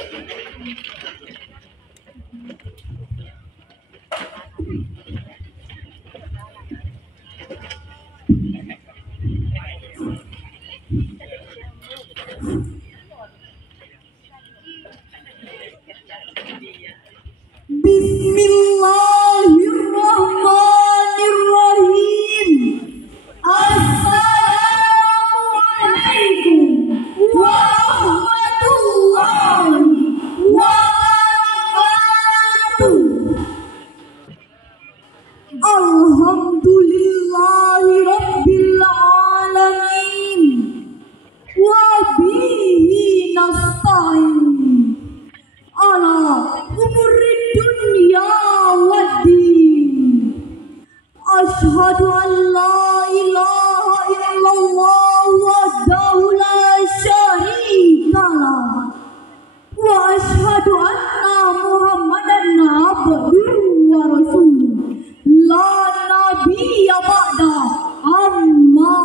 Bismillahirrahmanirrahim. Assalamualaikum warahmatullahi wabarakatuh. Alhamdulillahi rabbil alamin. Wa bihi nasta'in. Ala umurid dunya waddin. Asyhadu an la ilaha illallah wahdahu la syarika lah. Wa asyhadu anna Muhammadan abduhu wa rasuluh. La nabiyya ba'da amma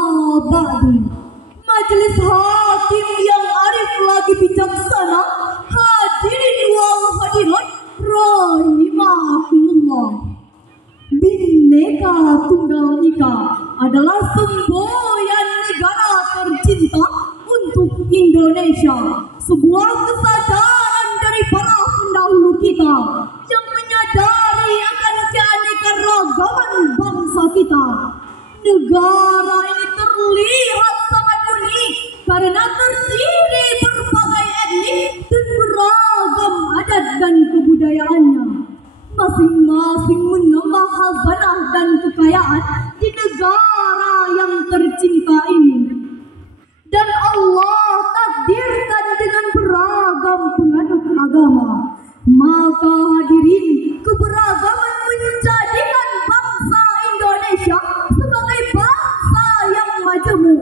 ba'du. Majelis hakim yang arif lagi bijaksana, hadirin wal hadirat rahimakumullah. Bhinneka Tunggal Ika adalah semboyan negara tercinta untuk Indonesia, sebuah kesadaran dari para pendahulu kita yang menyadari akan keanekaragaman bangsa kita. Negara ini terlihat sangat unik karena terdiri berbagai etnik dan beragam adat dan kebudayaannya. Masing-masing menambah hazanah dan kekayaan di negara yang tercinta ini. Dan Allah takdirkan dengan beragam penganut agama. Maka hadirin, keberagaman menjadikan bangsa Indonesia sebagai bangsa yang majemuk.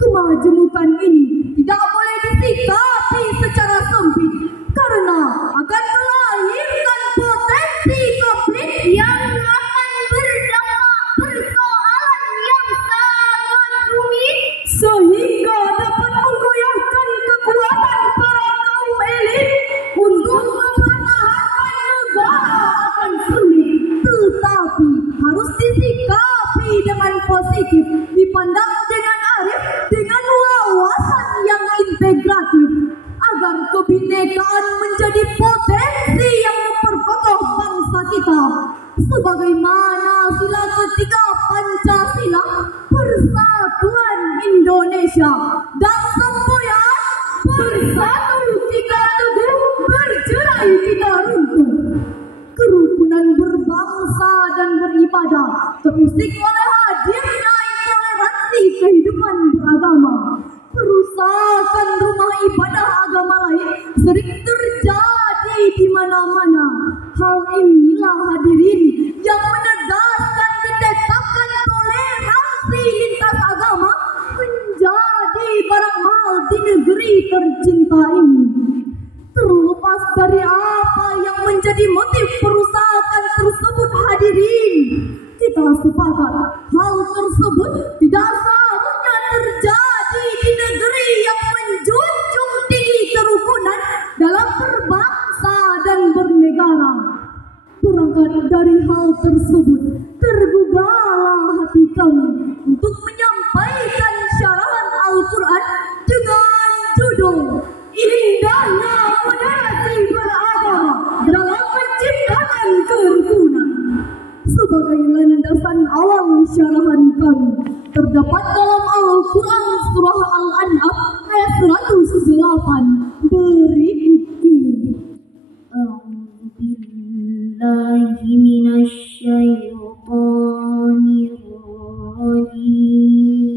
Kemajemukan ini tidak boleh disikapi secara sempit karena akan melahirkan potensi konflik yang akan berdampak persoalan yang sangat rumit sehingga dapat menggoyahkan kekuatan para kaum elit untuk mempertahankan negara akan sulit. Tetapi harus disikapi dengan positif, dipandang dengan arif, dengan wawasan yang integratif, agar kebinekaan menjadi potensi yang memperkokoh bangsa kita. Sebagaimana sila ketiga Pancasila, Persatuan Indonesia, dan semboyan bersatu kita teguh, bercerai kita runtuh. Kerukunan berbangsa dan beribadah terusik oleh hadirnya intoleransi kehidupan beragama. Perusakan rumah ibadah agama lain sering terjadi di mana-mana. Hal inilah hadirin yang menegaskan ditetapkan toleransi lintas agama menjadi barang mahal di negeri tercinta ini. Terlepas dari apa yang menjadi motif perusakan tersebut hadirin, kita sepakat hal tersebut tidak seharusnya terjadi di negeri yang menjunjung tinggi kerukunan dalam berbangsa dan bernegara. Berangkat dari hal tersebut, tergugahlah hati kami untuk menyampaikan syarahan Al-Quran dengan judul Indahnya Moderasi Beragama dalam Menciptakan Kerukunan. Sebagai landasan awal syarahan kami terdapat dalam Al-Quran surah Al-An'am ayat 108 berikut ini. A'udzubillahi minasyaitonir rajim.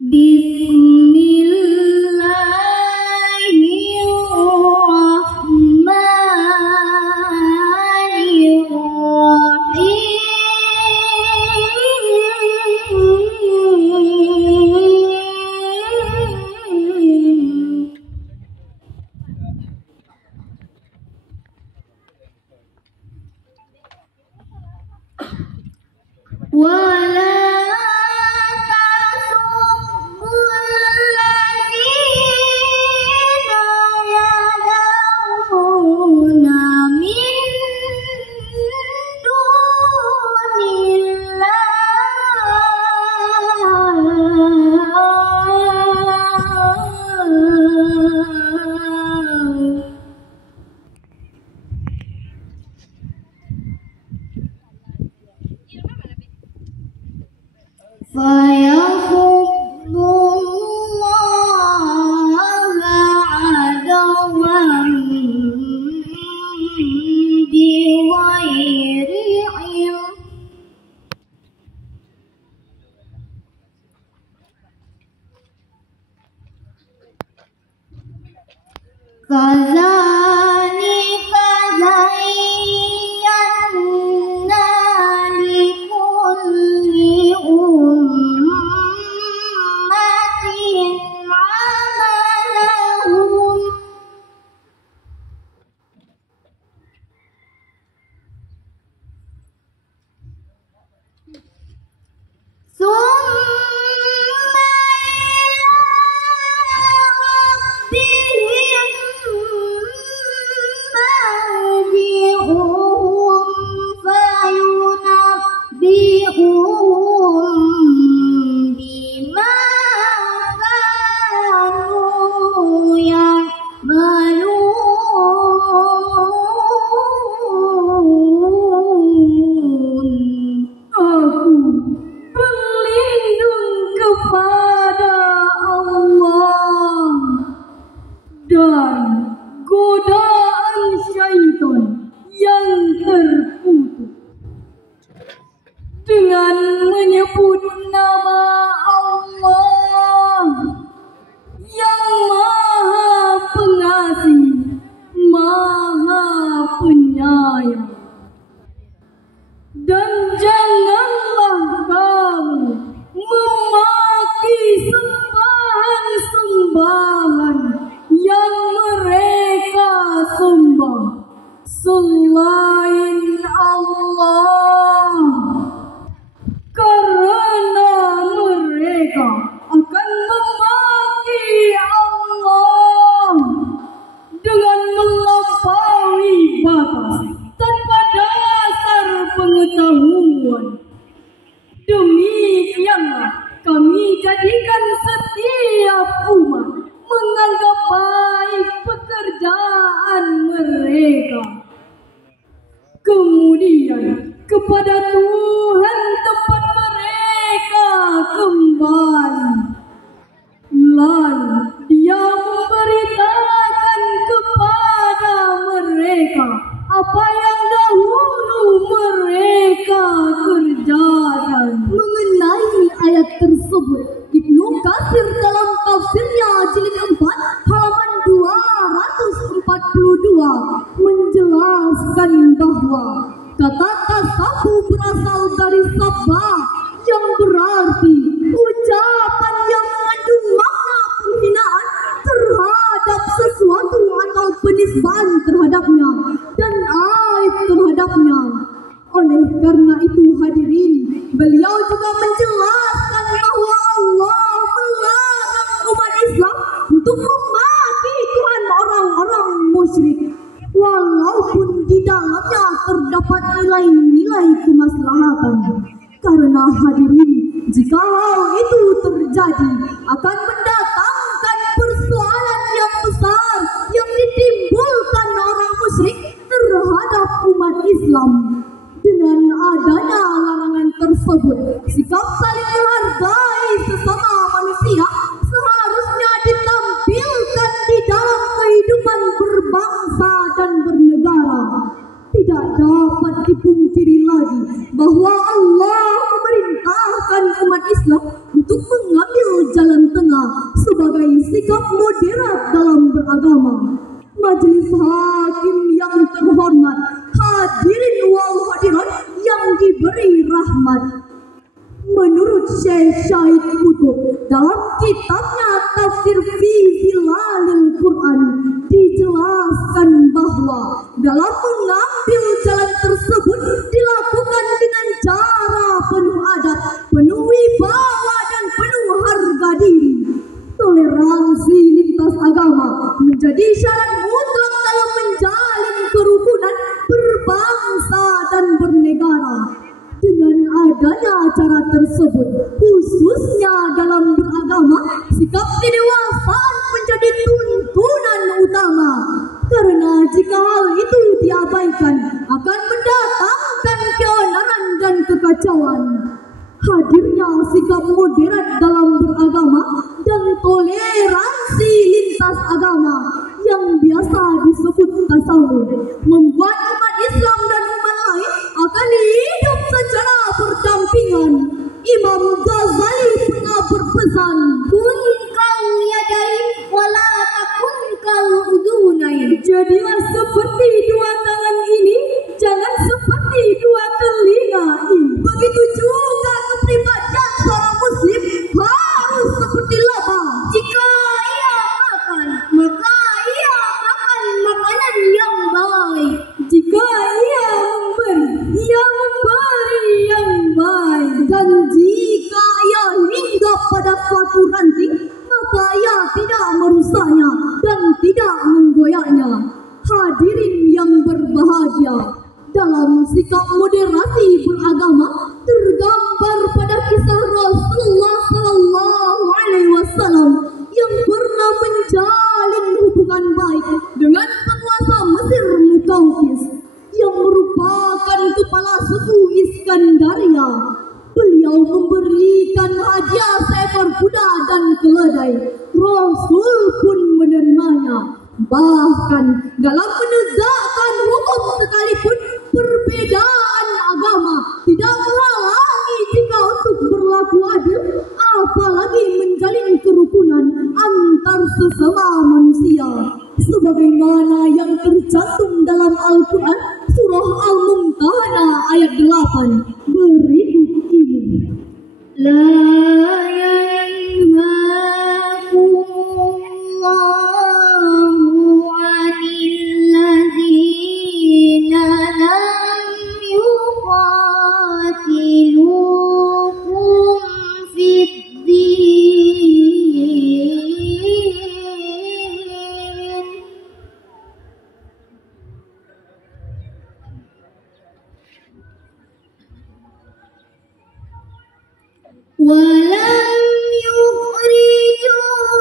Bismillahirrahmanirrahim. فيصد الله عدوا بغير علم كذلك زينا لكل أمة عملهم ثم إلى ربهم مرجعهم فينبئهم بما كانوا يعملون. Aku berlindung kepada Allah dan godaan syaitan yang terkutuk. Dengan menyebut nama Allah yang Maha Pengasih, Maha Penyayang. Dan janganlah kamu memaki sembahan-sembahan yang mereka sembah selain Allah, karena mereka akan memaki Allah dengan melampaui batas tanpa dasar pengetahuan. Demikianlah kami jadikan setiap umat menganggap baik pekerjaan mereka. Kemudian kepada Tuhan tempat mereka kembali. Lalu Dia memberitakan kepada mereka apa yang dahulu mereka kerjakan. Mengenai ayat tersebut, Ibnu Katsir dalam tafsirnya jilid 4 halaman 242 menjelaskan bahwa kata tasabu berasal dari sabah yang berarti ucapan yang mengandung makna penghinaan terhadap sesuatu atau penisbahan terhadapnya dan aib terhadapnya. Oleh karena itu hadirin, beliau juga menjelaskan bahwa Allah melarang umat Islam untuk memaki Tuhan orang-orang musyrik, walaupun di dalamnya terdapat nilai-nilai kemaslahatan. Karena hadirin, jika hal itu terjadi akan mendatangkan persoalan yang besar yang ditimbulkan orang musyrik terhadap umat Islam. Dengan adanya larangan tersebut, sikap saling menghargai sesama manusia seharusnya ditampilkan di dalam kehidupan berbangsa dan bernegara. Tidak dapat dipungkiri lagi bahwa Allah memerintahkan umat Islam untuk mengambil jalan tengah sebagai sikap moderat dalam beragama. Majelis hakim yang terhormat, hadirin wal hadirat yang diberi rahmat. Menurut Syekh Syahid Qutb dalam kitabnya Tafsir fi Zilalil Quran dijelaskan bahwa dalam mengambil jalan tersebut dilakukan dengan cara penuh adab, penuh wibawa dan penuh harga diri. Toleransi lintas agama menjadi syarat mutlak dalam menjalin kerukunan berbangsa dan bernegara. Dengan adanya cara tersebut, khususnya dalam beragama, sikap kedewasaan menjadi tuntunan utama. Karena jika hal itu diabaikan, akan mendatangkan keonaran dan kekacauan. Hadirnya sikap moderat dalam beragama dan toleransi lintas agama yang biasa disebut tasawuf membuat umat Islam dan umat lain akan hidup secara berdampingan. Imam Ghazali pernah berpesan, kun kal yadain wala takun kal udunain. jadilah seperti dua tangan ini, jangan seperti dua telinga ini. Begitu juga kepribadian seorang muslim harus seperti laba. Jika ia makan, maka ia makan makanan yang baik. Jika ia memberi, ia memberi yang baik. Dan jika ia hinggap pada suatu ranting, maka ia tidak merusaknya dan tidak menggoyahnya. Hadirin yang berbahagia, dalam sikap moderasi beragama tergambar pada kisah Rasulullah SAW yang pernah menjalin hubungan baik dengan penguasa Mesir Muqawqis yang merupakan kepala suku Iskandaria. Beliau memberikan hadiah seekor kuda dan keledai. Rasul pun menerimanya. Bahkan dalam menegakkan hukum sekalipun, perbedaan agama tidak menghalangi jika untuk berlaku adil, apalagi menjalin kerukunan antar sesama manusia. Sebagaimana yang tercantum dalam Al-Quran surah Al-Mumtahanah ayat 8 berikut ini. La yanhakumullahu 'anil ladzina lam yuqatilukum fid din walam yukhrijukum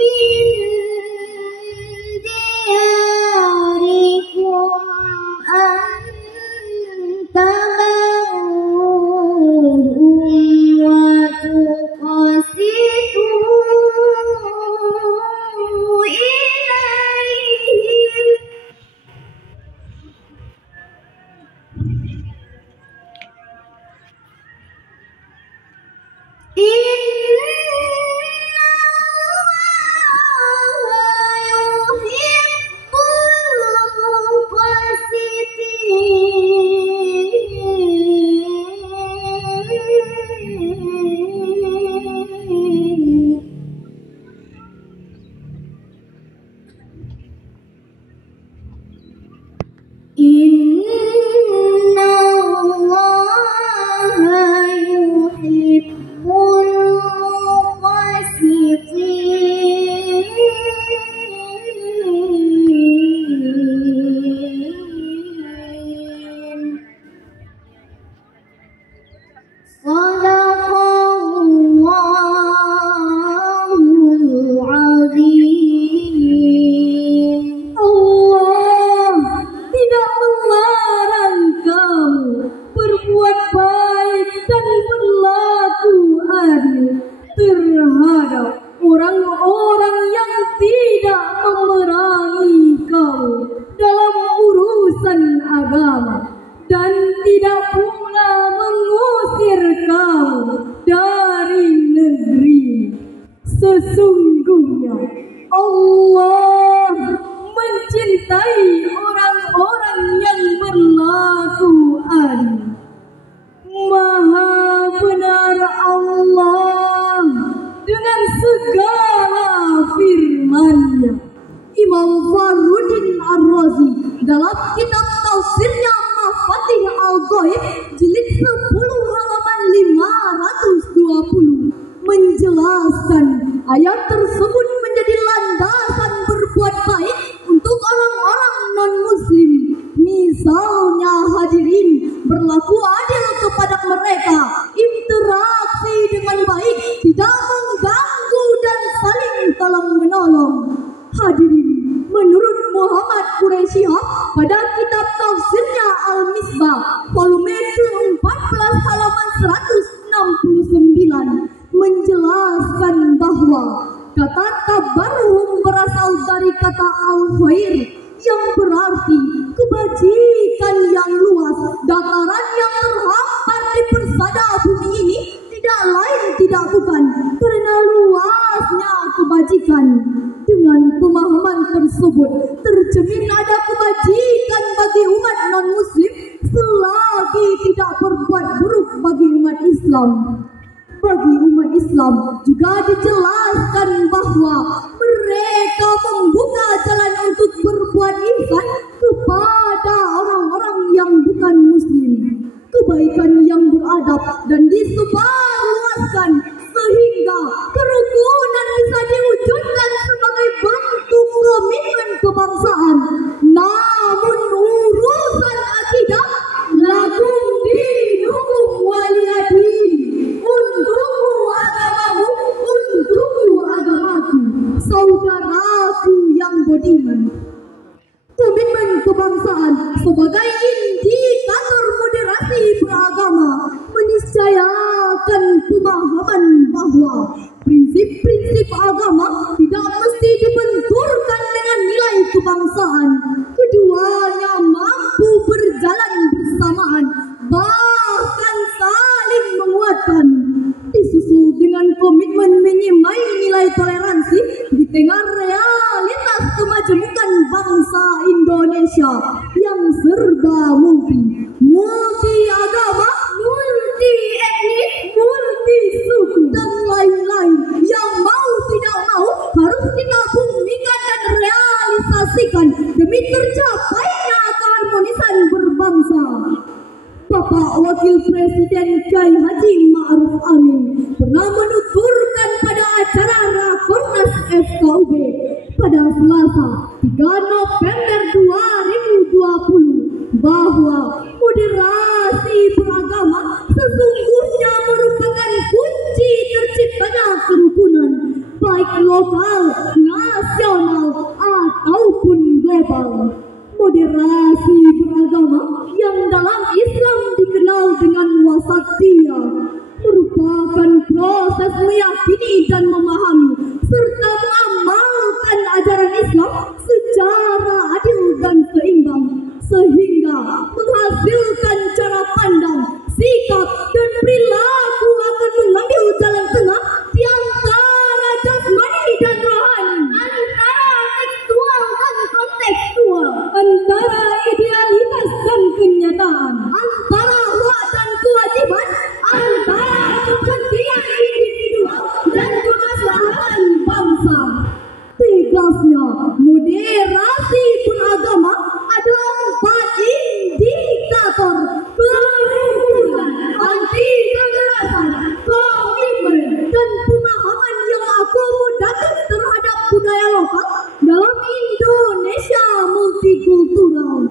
min diyarikum an tabarruhum wa tuqsitu ilaihim. Inna Allaha yuhibbul muqsitin. Sadaqallahul azim. Allah tidak melarang kamu berbuat baik dan berlaku adil terhadap orang-orang yang tidak memerangi kamu dalam urusan agama dan tidak pula mengusir kamu dari negeri. Sesungguhnya Allah mencintai orang-orang yang berlaku adil. Maha benar Allah dengan segala firman-Nya. Imam Fakhruddin Ar-Razi dalam kitab tafsirnya Mafatih Al-Ghaib jilid 10 halaman 520 menjelaskan ayat tersebut menjadi landasan berbuat baik untuk orang-orang non-muslim. Misalnya hadirin berlaku adil kepada mereka, interaksi dengan baik, tidak mengganggu dan saling tolong-menolong. Hadirin, menurut Muhammad Quraisyah pada kitab tafsirnya Al-Misbah volume dilakukan karena luasnya kebajikan. Dengan pemahaman tersebut tercermin ada kebajikan bagi umat non-muslim selagi tidak berbuat buruk bagi umat Islam. Bagi umat Islam juga dijelaskan bahwa mereka membuka jalan untuk berbuat ihsan kepada orang-orang yang bukan muslim. Kebaikan yang beradab dan disebarluaskan sehingga kerukunan bisa diwujudkan sebagai bentuk komitmen kebangsaan. Namun urusan akidah lakum dinukum waliyadin, untukmu agamamu, untukku agamaku, saudaraku yang beriman. Komitmen kebangsaan sebagai indikator moderasi beragama meniscayakan pemahaman bahwa prinsip-prinsip agama tidak mesti dibenturkan dengan nilai kebangsaan. Keduanya mampu berjalan bersamaan, bahkan saling menguatkan. Disusul dengan komitmen menyemai nilai toleransi di tengah realitas kemajemukan bangsa Indonesia yang serba multi agama, multi etnis, multi suku dan lain-lain yang mau tidak mau harus kita bumikan dan realisasikan demi tercapainya keharmonisan berbangsa. Bapak Wakil Presiden Kiai Haji Ma'ruf Amin pernah menuturkan pada acara Rakornas FKUB pada Selasa 3 November 2020 bahwa moderasi beragama sesungguhnya merupakan kunci terciptanya kerukunan baik lokal, nasional ataupun global. Moderasi beragama yang dalam Islam dikenal dengan wasatiyah merupakan proses meyakini dan memahami serta mengamalkan ajaran Islam secara adil dan seimbang sehingga menghasilkan cara pandang, sikap dan perilaku akan mengambil jalan tengah di antara jasmani dan rohani, antara tekstual dan kontekstual, antara idealitas dan kenyataan, antara hak dan kewajiban, antara kepentingan individual dan kemaslahatan bangsa. Tegasnya, moderasi beragama ada 4 indikator: kerukunan, anti kekerasan, komitmen, dan pemahaman yang akomodatif terhadap budaya lokal dalam Indonesia multikultural.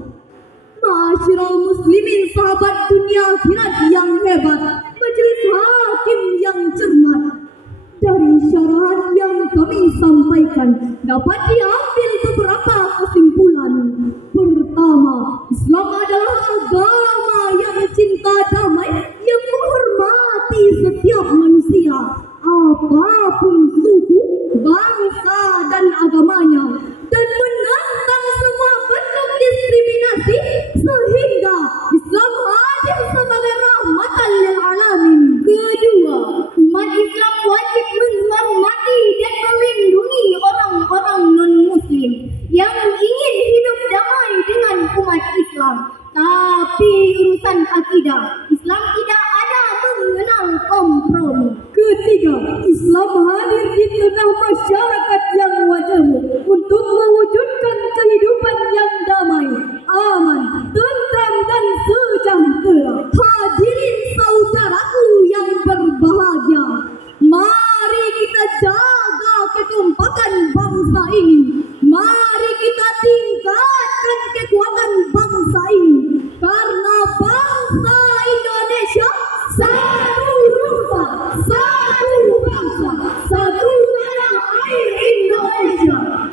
Ma'asyiral muslimin, sahabat dunia akhirat yang hebat, majelis hakim yang cermat, dari syarahan yang kami sampaikan dapat diambil beberapa kesimpulan. Pertama, Islam adalah agama yang cinta damai, yang menghormati setiap manusia, apapun suku, bangsa, dan agamanya, dan menentang semua bentuk diskriminasi, sehingga Islam hadir sebagai rahmatan lil alamin. Kedua, umat Islam wajib menghormati dan melindungi orang-orang non-muslim yang ingin hidup damai dengan umat Islam. Tapi urusan akidah, Islam tidak ada mengenal kompromi. Ketiga, Islam hadir di tengah masyarakat yang majemuk untuk mewujudkan kehidupan yang damai, aman, tentram, dan sejahtera. Hadirin saudaraku yang berbahagia, mari kita jaga kekompakan bangsa ini. Mari kita tingkatkan kekuatan bangsa ini, karena bangsa Indonesia satu rupa, satu bangsa, satu tanah air Indonesia.